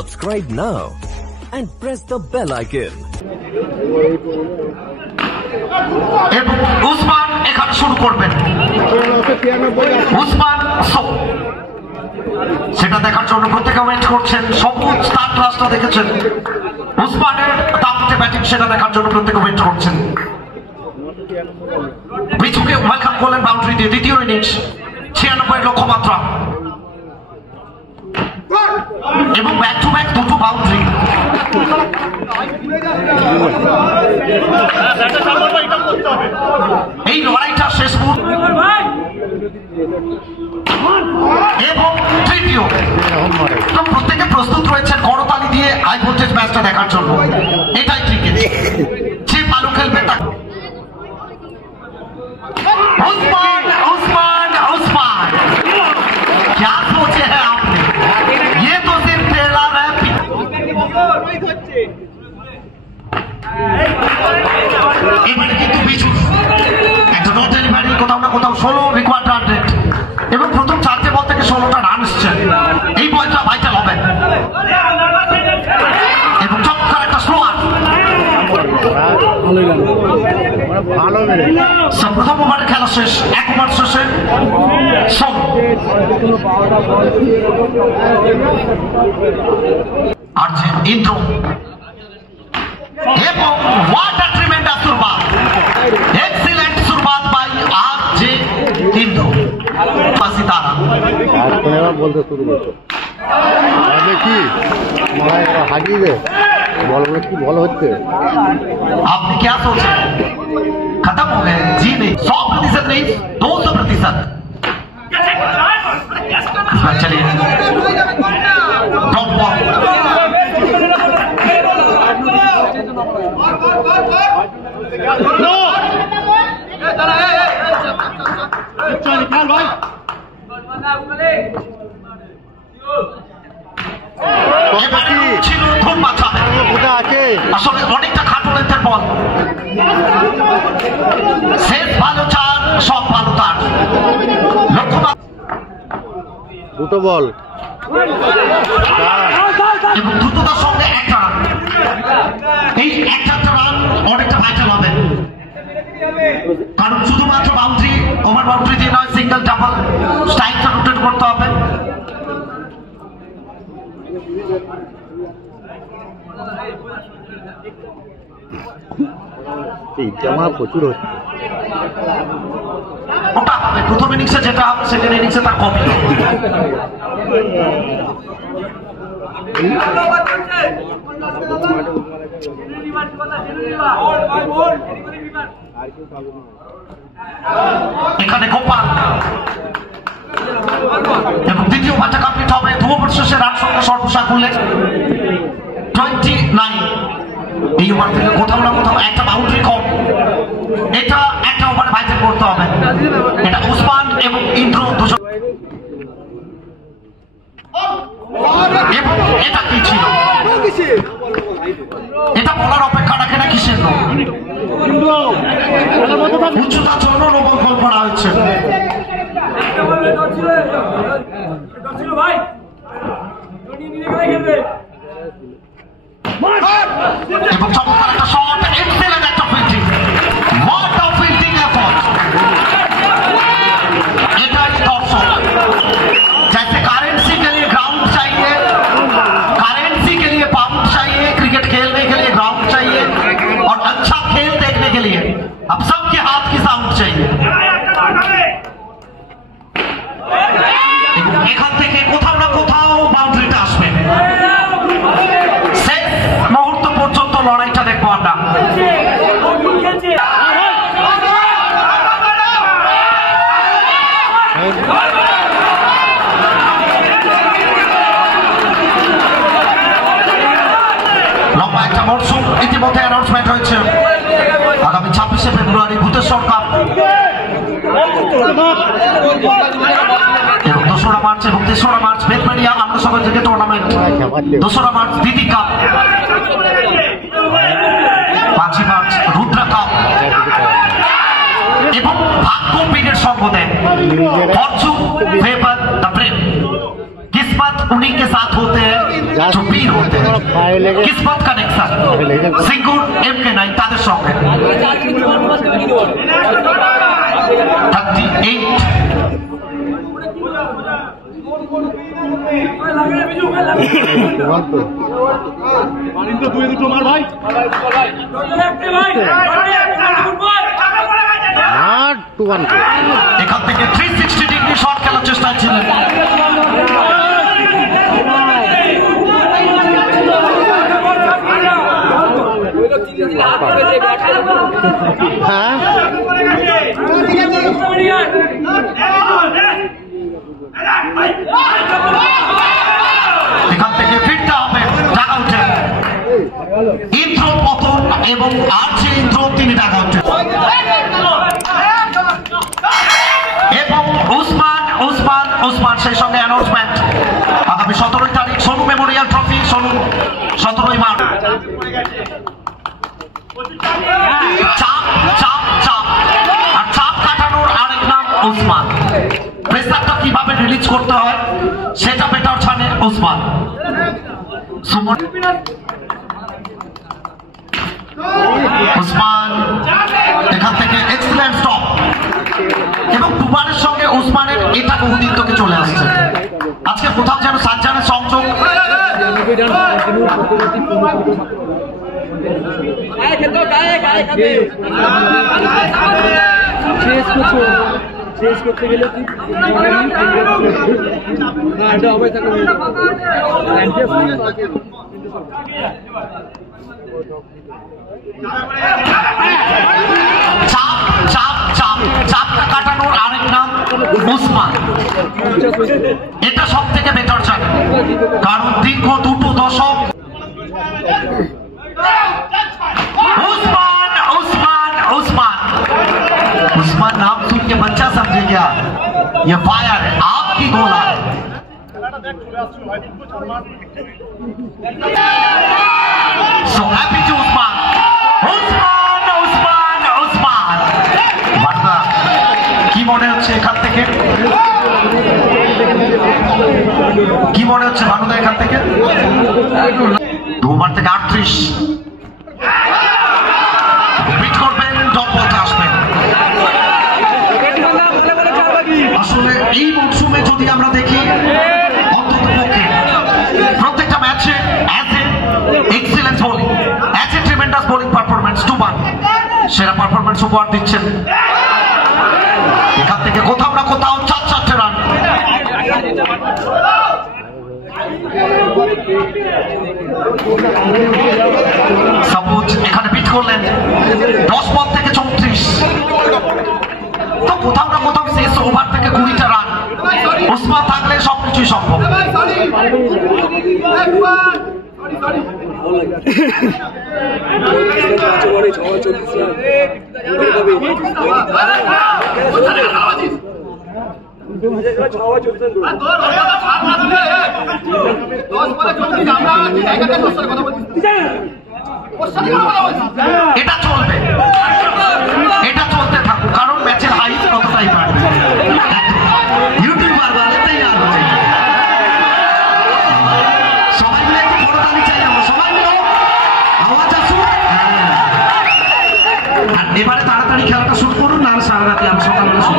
Subscribe now and press the bell icon. Usman এখানে শুরু করবেন। উসমান সেটা দেখার জন্য প্রত্যেকে ওয়েট করছেন। সবুজ তার ক্লাসটা দেখেছেন। উসমানের দাপটে ব্যাটিং সেটা দেখার জন্য প্রত্যেকে ওয়েট করছেন। মিঠুকে ওয়েলকাম করলেন বাউন্ডারি দিয়ে দ্বিতীয় ইনিংস 96 লক্ষ্যমাত্রা এবং ব্যাক টু ব্যাক দুটো বাউন্ডারি। এই লড়াইটা শেষ মুহূর্তে এবং তৃতীয় প্রত্যেকে প্রস্তুত রয়েছেন করতালি দিয়ে হাই ভোল্টেজ ম্যাচটা দেখার জন্য। এটাই ক্রিকেট, যে ভালো খেলবে তা। उस्मान उस्मान उस्मान क्या सोचे हैं आपने? ये तो सिर्फ ट्रेलर है। এবারে কিন্তু বিচুর একটা নট ডেলিভারি কোথাও না কোথাও 16 রিকোয়ার্ড রান রেট এবং প্রথম 4টে বল থেকে 16টা রান এসছে। এই বলটা ভাইটাল হবে এবং চমৎকার একটা স্লোয়ার। প্রথম ওভারে খেলা শেষ, 1 ওভার শেষে আর যে ইন্দ্র এবং what a tremendous শুরুয়াত, এক্সিলেন্ট শুরুয়াত বাই আর যে ইন্দ্র সিতারা। বলতে শুরু করছে কি হাগিয়ে বলগুলো কি বল হচ্ছে? আপনি क्या सोचे खत्म हो गए? जी नहीं, 100% नहीं, 200%। चलिए डॉट बॉल ছিল ধুম মাথা আসলে অনেকটা খাটো লেন্থের বল। সেট ভালো চার, সব ভালো তার। দুটো বল এবং দ্রুততার সঙ্গে একটা রান। এই একটা রান অনেকটা ভাইটাল হবে, কারণ শুধুমাত্র বাউন্ডারি ওভার বাউন্ডারি দিয়ে নয়, সিঙ্গেল ডাবল স্ট্রাইকটা রোটেট করতে হবে। প্রচুর হচ্ছে ওটা হবে প্রথম ইনিংসে যেটা হবে, সেকেন্ড ইনিংসে তার কপি। এখানে গোপাল এবং দ্বিতীয় ওভারটা কমপ্লিট হবে। 2 ওভার শেষে রান সংখ্যা সর্বশেষ করলেন 29। এই ওভার থেকে কোথাও না কোথাও একটা বাউন্ডারি কম, এটা একটা ওভারে ভাইটাল করতে হবে। এটা উসমান এবং ইন্দ্র দুজন। এবং এটা কি ছিল? এটা বলার অপেক্ষা রাখে না কিসের নো? উচ্চতার জন্য নোবল গোল করা হয়েছে। এবং চমৎকার একটা শট, এক্সেলেন্ট একটা fielding. What a fielding effort! এটাই দর্শক, जैसे करेंसी के लिए ग्राउंड चाहिए, करेंसी के लिए पाउंड चाहिए, क्रिकेट खेलने के लिए ग्राउंड चाहिए और अच्छा खेल देखने के लिए अब सबके हाथ की साउंड चाहिए। এখান থেকে কোথাও না কোথাও বাউন্ডারিটা আসবে। শেষ মুহূর্ত পর্যন্ত লড়াইটা দেখবো আমরা। লম্বা একটা মরশুম ইতিমধ্যে অ্যানাউন্সমেন্ট হয়েছে। আগামী 26শে ফেব্রুয়ারি ভূতেশ্বর কাপ এবং 2রা মার্চ এবং 3রা মার্চ বেলপেরিয়া আন্তর্জাতিক ক্রিকেট টুর্নামেন্ট, 2রা মার্চ দিদি কাপ, 5ই মার্চ রুদ্রা কাপ এবং ভাগ্য পিনের সঙ্গ দেয়। फॉर्चून फेवर द ब्रेव, किस्मत उन्हीं के साथ होते हैं जो वीर কিসমত কানেকশন সিঙ্গুর MK9 তাদের সঙ্গে 38 এখান থেকে 360 ডিগ্রি শট খেলার চেষ্টা ছিলেন এখান থেকে ফিরতে হবে টাকা উঠে ইন্দ্র পতন এবং আর যে ইন্দ্র তিনি টাকা উঠে এবং উসমান সেই সঙ্গে অ্যানাউন্সমেন্ট আগামী 17 তারিখ Sonu Memorial trophy Sonu 17 March চাপ কাটানোর আরেক নাম উসমান প্রেসারটা কিভাবে রিলিজ করতে হয় সেটা বেটার জানে উসমান এখান থেকে এক্সিলেন্ট স্টপ এবং দুবারের সঙ্গে উসমানের এটা বহুদিত্বকে চলে আসছে আজকে কোথাও যেন সাজ্জানের সংযোগ করতে গেলে চাপটা কাটানোর আরেক নাম উসমান এটা সব থেকে বেটার চাই কারণ দীর্ঘ 2 দশক उस्मान नाम सुन के बच्चा समझे क्या ये फायर है आपकी गोला है so happy to Usman বার্তা কি মনে হচ্ছে এখান থেকে কি মনে হচ্ছে ভানুদা এখান থেকে 2 ওভার থেকে 38 বিট করবেন ডট বলতে আসবেন আসলে এই মৌসুমে যদি আমরা দেখি অন্ততপক্ষে প্রত্যেকটা ম্যাচে as a excellence bowling as a tremendous bowling performance 2 সেরা পারফরম্যান্স উপহার দিচ্ছেন এখান থেকে কোথাও না কোথাও 4 রান সবুজ এখানে বিট করলেন 10 বল থেকে 34 তো কোথাও না কোথাও শেষ ওভার থেকে 20টা রান উসমান থাকলে সবকিছুই সম্ভব এটা চলবে এটা চলতে থাকুক কারণ ম্যাচের হাইট কতটাই বাড়বে ইউটিউবার বাড়াতেই না সবাই মিলে একটু বড় তালি চাই আমরা সবাই মিলে আওয়াজ আসুক আর এবারে তাড়াতাড়ি খেলাটা শুরু করুন না সারা রাতে আমি সকালবেলা শুরু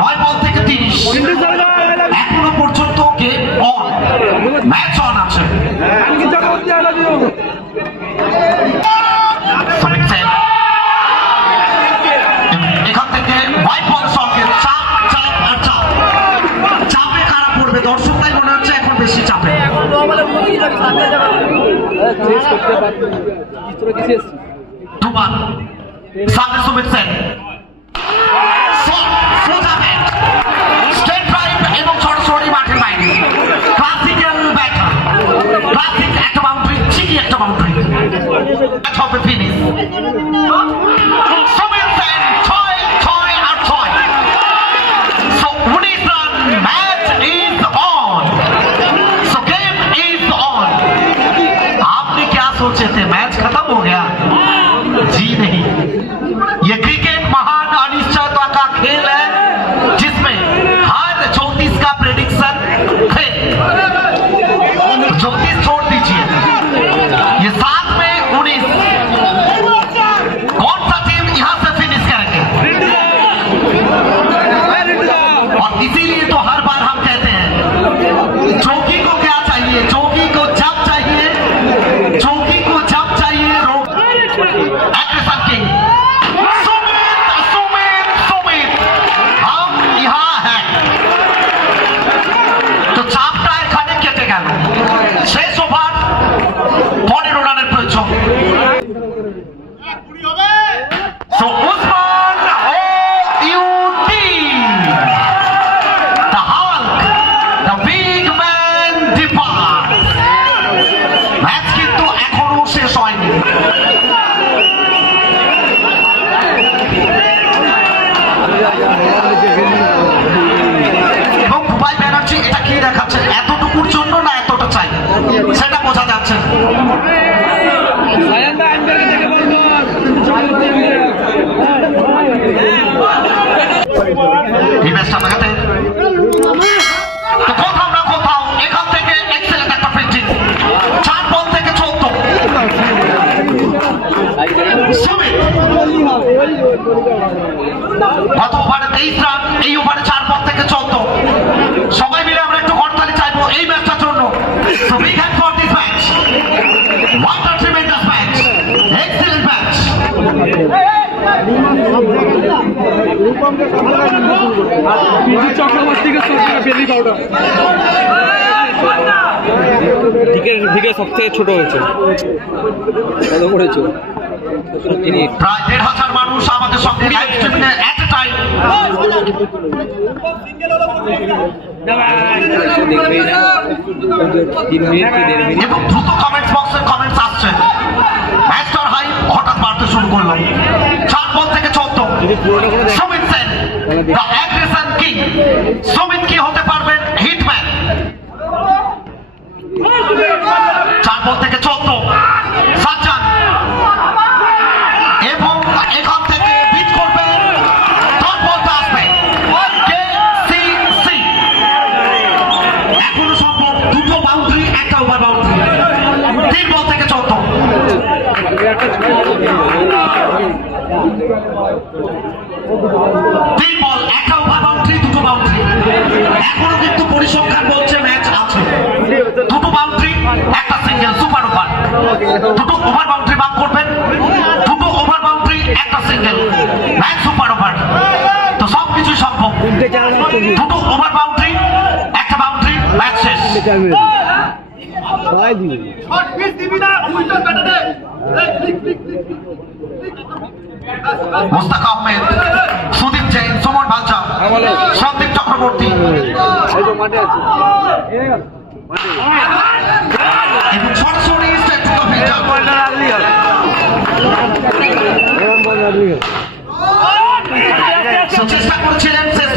নয় বল থেকে 30 এখনো পর্যন্ত গেম অন ম্যাচ অন আছে এখান থেকে হোয়াইট বল সঙ্গে চাপে খারাপ পড়বে দর্শকটাই মনে হচ্ছে এখন বেশি চাপে দুবার সামনে সুমিত সেন স্ট্রেট ড্রাইভ এবং সরাসরি মাঠের বাইরে ক্লাসিক্যাল ব্যাটার ক্লাসিক একটা বাউন্ডারি ঠিকই একটা বাউন্ডারি হবে ফিনিশ সুমিত সেন 6 আর 6 का खेल है जिसमें हर ज्योतिष का प्रेडिक्शन है। ज्योतिष छोड़ दीजिए, ये 7 में 19 कौन सा टीम यहां से फिनिश करेंगे। और इसीलिए तो हर बार हम कहते हैं जोगी को क्या चाहिए, जोगी को जब चाहिए, जोगी को जब चाहिए एग्रेशन किंग सुमित हम यहां हैं। তো চাপটা এখানে কেটে গেল। শেষ ওভার 15 রানের প্রয়োজন। So Usman OUT, the Hulk, the big man departs. Match কিন্তু এখনো শেষ হয়নি। এবং ভুপাই ব্যানার্জি এটা কি দেখাচ্ছেন, এতটুকুর জন্য না এতটা চাই সেটা বোঝা যাচ্ছে। এই ম্যাচটা দেখাতে তো কোথাও না কোথাও এখান থেকে এক্সেলেন্ট একটা ফিল্ডিং, 4 বল থেকে 14। সুমিত গত ওভারে 23 রান, এই ওভারে 4 বল থেকে 14। সবাই মিলে আমরা একটু করতালি চাইবো এই ম্যাচটার জন্য। So big hand for this match. What a tremendous match. Excellent match. দিকে সব থেকে ছোট হয়েছে, প্রায় 1,500 মানুষ আমাদের সঙ্গে লাইভ স্ট্রিমিংয়ে এট এ টাইম। এবং দ্রুত কমেন্টস বক্সের কমেন্টস আসছে। ম্যাচটার হাই হঠাৎ বাড়তে শুরু করলো। 4 বল থেকে 14। Sumit Sen the aggression king. Sumit কি হতে পারবেন হিটম্যান। 4 বল থেকে 14। সাজ্জাদ এবং এখান থেকে বিট করবেন, 10 বলটা আসবে KCC। এখনো সম্ভব 2টো বাউন্ডারি, একটা ওভার বাউন্ডারি। 3 বল থেকে 14। 3 বল, একটা ওভার বাউন্ডারি, 2টো বাউন্ডারি। এখনো কিন্তু পরিসংখ্যান বলছে ম্যাচ আছে। 2টো বাউন্ডারি, একটা সিঙ্গেল, সুপার ওভার। 2টো ওভার বাউন্ডারি বাদ করবেন, 2টো ওভার বাউন্ডারি, একটা সিঙ্গেল, ম্যাচ সুপার ওভার। তো সবকিছুই সম্ভব। 2টো ওভার বাউন্ডারি, একটা বাউন্ডারি, ম্যাচ শেষ। মুস্তাক আহমেদ, সুদীপ জৈন, সুমন ভালচা, সন্দীপ চক্রবর্তী এবং সরাসরি স্টেট টু চেষ্টা করছিলেন শেষ